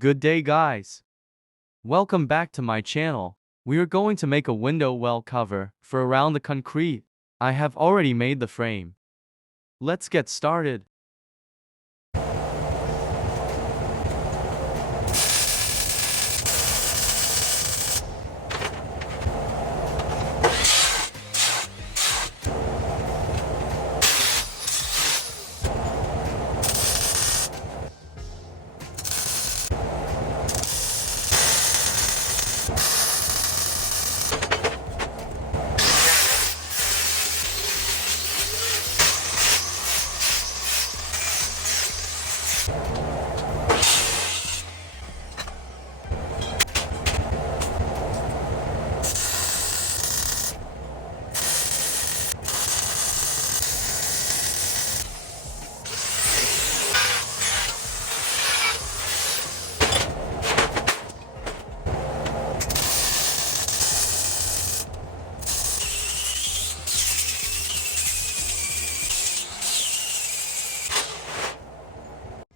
Good day guys. Welcome back to my channel. We are going to make a window well cover for around the concrete. I have already made the frame. Let's get started.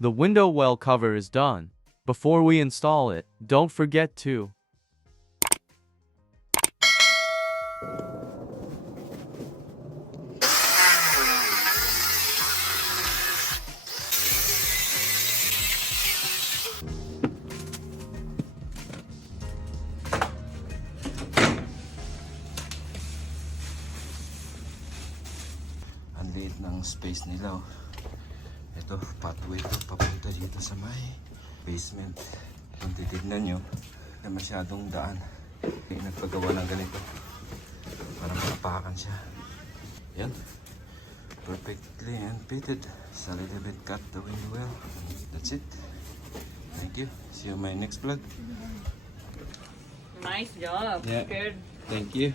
The window well cover is done. Before we install it, don't forget to ang liit ng space nila. Ito, pathway to papunta dito sa may basement. Kung titignan nyo, na masyadong daan. Nagpagawa ng ganito para makapakan siya. Yan, perfectly and fitted. Sa little bit cut the window well. That's it. Thank you. See you in my next vlog. Nice job. Yeah. Good. Thank you.